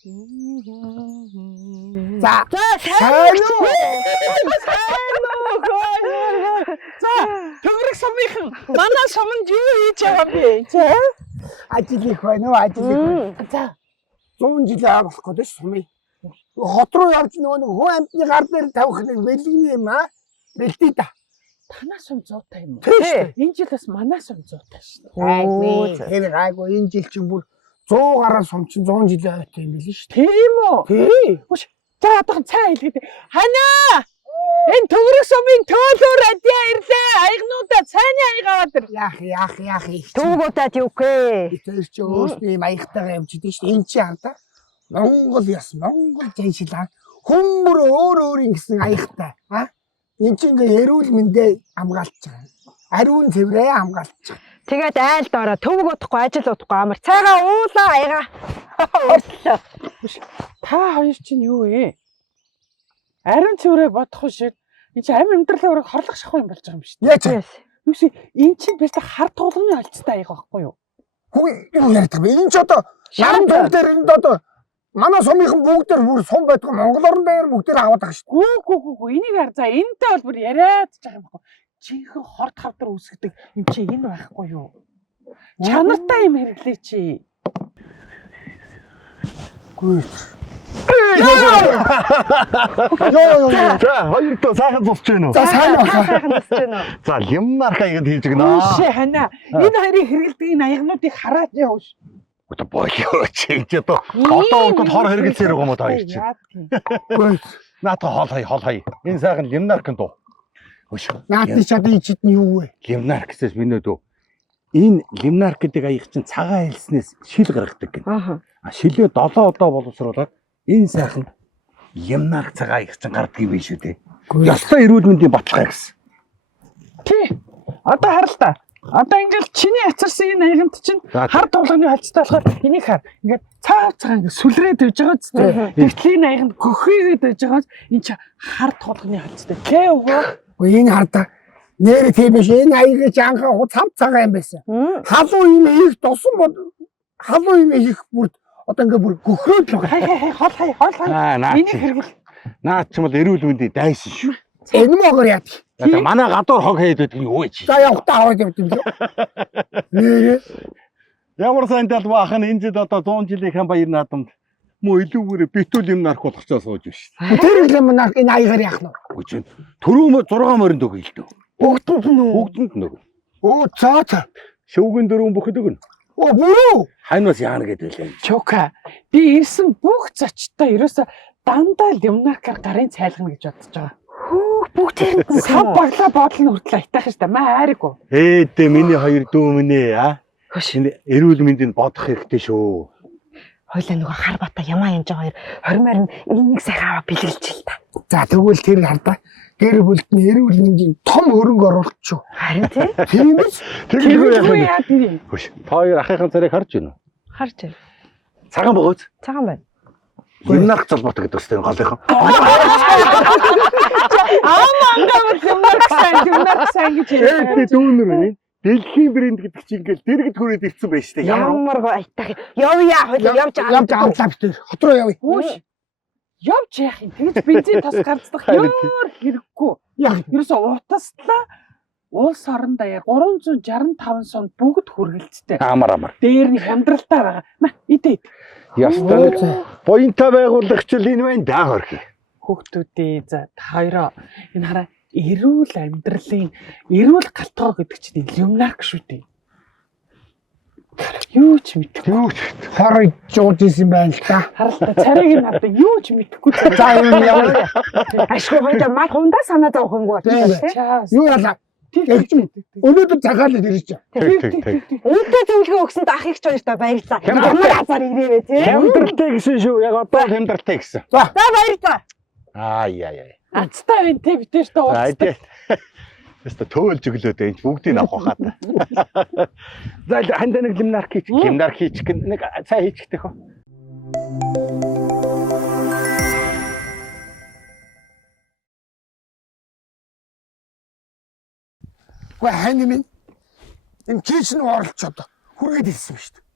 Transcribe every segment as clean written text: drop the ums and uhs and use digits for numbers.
За. сайн уу? За, төгрөг сумынхан манай суманд юу хийж байгаа бэ? За. Ажил их байна уу? Ажил их байна. За. 100 жил болох гэдэг сумын. Хот руу явж нөгөө хүн амтны гар дээр тавих нэг бэлгийн юм аа. Бэлтий та. Танаас сум 100 юм уу? Тий. Энэ жил бас манаас сум 100 шүү дээ. Айгүй. Тэр айгүй энэ жил чинь бүр 100 гаруй сум чинь 100 жилийн ойтой юм биш үү? Тийм үү? Тий. Үш. За одоо цаа хэлгээд. Ханаа! Энэ төгрөг сумын төөлөөр радиа ирлээ. Аягнуудаа цааны аягаад ир. Яах. Түүгуудад юу гээ? Тэр чи өөрсний маягтайгаа явж идэв шүү дээ. Энд чи хардаа. Монгол яс, Монгол жаншилаа. Хүмүүр өөр ингэсэн аягтай. Энд чи ингээ эрүүл мэндэ хамгаалж байгаа. Ариун цэврээ хамгаалж байгаа. Тэгээд айлд ороо төвөг удахгүй ажил удахгүй амар цайгаа уулаа аяга. Өөртлөө. Та хоёр чинь юу вэ? Ариун цэврээ бодох шиг энэ чинь амь амьдралын ураг хорлох шахуу юм болж байгаа юм шүү дээ. Яа чи. Юусе энэ чинь биш та хар туулганы алцтай аяга байхгүй юу? Хүү юу ярьдаг бэ? Энэ ч одоо наран туг дээр энд одоо манай сумынхан бүгдээр бүр сум байдаг Монгол орн дээр бүгдээр аваад байгаа шүү дээ. Гүү. Энийг хар за энэтэй бол бүр яриад ч байгаа юм байна. Жинхэнэ хорт хавдар үүсгдэг юм чи энэ байхгүй юу? Чанартай юм хэрэглээ чи. Гүү. Йоо. За, хоёр тоо сайхан тусч байна уу? За сайн байна. Сайхан тусч байна уу? За, лимнарка ингэж хийж гэнэ. Үшээ хана. Энэ хоёрын хэрэглэдэг энэ аягнуудыг хараад явж. Одоо болио чи одоо удад хор хэрэгэлсээр байгаа юм уу та хоёр чи? Гүү. Наата хол хай. Энэ сайхан лимнаркын дуу. Хөш. Наадны чадын ичид нь юу вэ? Лимнарк гэсээс би нөө энэ лимнарк гэдэг аяг чинь цагаан хэлснээс шил гаргадаг гэнэ. Ааха. Шилээ 7 удаа боловсруулаад энэ сайхан лимнарк цагаан аяг чинь гардаг юм биш үү те. Ёстой эрүүл мэндийн баталгаа гэсэн. Тий. Одоо харал та. Одоо ингээл чиний ацарсан энэ аягт чинь хар туулганы халцтай болохоор энийг хар. Ингээд цаа ингээд сүлрээд байж байгаа ч тийм. Тэгтлийн аягт гөхөйгээд байж байгаа ч энэ чи хар туулганы халцтай. Тэ өгөө. Энэ хардаа нэр тийм биш. Энэ аяг чи анхаа цав цагаан юм байсан. Халуун юм их досон бод халуун юм их бүр одоо ингээ бүр гөхрөөд л байгаа. Хол хай. Миний хэрэгэл. Наад ч юм бол эрүүл мэндийн дайсан шүү. Энэ могор яа. Одоо манай гадуур хог хаяад байдаг юу вэ чи? За явахтаа аваад явд юм шүү. Нэрээ. Ямар сайн талбай ах нь энэ жил одоо 100 жилийн хан баяр наадамд муу илүүгээр битүүл юм нарх болгочоо сууж биш. Тэр юм нар энэ аягаар яах нь? Үгүй төрөө 6 морин өгөө л дөө. Бүгдэнд нь үү? Бүгдэнд нь өгөө. Оо цаа. Шөвгөн дөрөв бүхэд өгнө. Оо бүрүү. Ханаас яана гэдэг лээ. Чока. Би ирсэн бүх зочтой ерөөсө дандаа лимнаркаар гарын цайлгана гэж бодож байгаа. Бүгд Сав баглаа бодол нь хүртэл айтаах шүү дээ. Маа айргүй. Ээдээ миний хоёр дүү минь аа. Хөш. Энэ эрүүл мэндийг бодох хэрэгтэй шүү. Хойлоо нөгөө хар бата ямаа янж хоёр 20 морин энийг сайхан аваа бэлгэлж ил та. За тэгвэл тэр хардаа гэр бүлтний эрүүл мэндийн том хөрөнгө оруулалт шүү. Харин тий? Тийм биш. Тэгвэл яа тийм. Хөш. Та хоёр ахыхын царайг харж байна уу? Харж байна. Цагаан бөгөөц. Цагаан байна. Лимнарк залбоотой гэдэг үстэй голынхан. Лимнарк сайн гэж Ээдээ дүүнэр байна. Дэлхийн брэнд гэдэг чинь ингээл дэргэд хүрээд ирсэн байж тээ. Ямар гоо айтах. Явъя хойлоо явж авлаа битэр. Хот руу явъя. Үгүй. Явж яах юм. Тэгж бензин тас гарцдах ёор хэрэггүй. Яах вэ? Ерөөсө утаслаа. Улс орон даяар 365 сон бүгд хүргэлцтэй. Амар. Дээр нь хямдралтай байгаа. Ма идэ. Ястаа буянтай байгуулагч л энэ байна даа хорхи. Хүүхдүүдээ за та хоёроо энэ хараа эрүүл амьдралын эрүүл галтгоо гэдэг чинь лимнарк шүү дээ. Юу ч мэдэхгүй. Хорой жууд исэн байна л та. Харалта царайг нь надад юу ч мэдэхгүй. За юм яваа. ашгүй хойлоо мал хундаа санаа зовхонгүй Чаас. Юу яла? Өнөөдөр цагаал ирж байгаа. Үнэтэй зөвлөгөө өгсөнд ахыг ч баяр та баярлалаа. Ямар хазар ирээвэ тий. Хямдралтай гэсэн шүү. Яг одоо хямдралтай гэсэн. За баярлалаа. Яа. Ацтай байна те битэртэй уулзсан. Яста төөлж өглөөд энэ бүгдийг авах хаад. За ханд нэг лимнарк хийчих. Лимнарк хийчих нэг цай хийчих төхөө. Гүй хань минь энэ кичн оролцоод хүргээд ирсэн шүү дээ.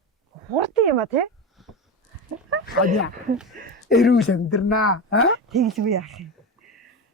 Хурдан юм а тий. Аня. Эрүүл амьдрнаа. Тэгэлгүй яах юм.